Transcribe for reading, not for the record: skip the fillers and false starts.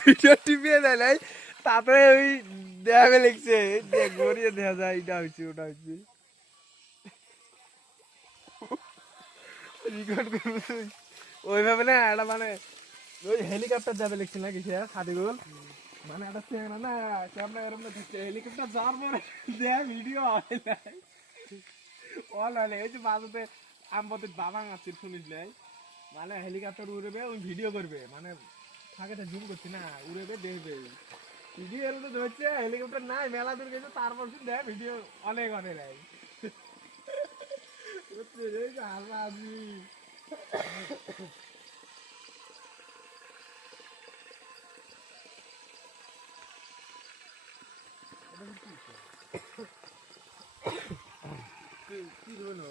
video টিপিয়ে দেয় নাই তারপরে ওই দেখাবে লিখছে গড়িয়ে দেখা যায় এটা হয়েছে ওটা হয়েছে রেকর্ড করবে ওইভাবে না এটা মানে ওই হেলিকপ্টার যাবে লিখছে না কিছু খাদিগুল মানে একটা চেহারা না ক্যামেরা এরকম থাকছে হেলিকপ্টার যাওয়ার পরে দেয়া ভিডিও হয় নাই অল হলে ওই যে বাজুতে আমবতের বাবা আছে শুনিস নাই মানে হেলিকপ্টার উড়বে ওই ভিডিও করবে মানে থাকে জুম করছি না উড়বে দেখবে ভিডিও এর মধ্যে ধরছে হেলিকপ্টার নাই মেলা দূর গেছে তারপর দেয় ভিডিও অনেক অনেক নাই হাল্লা আছি কি হলো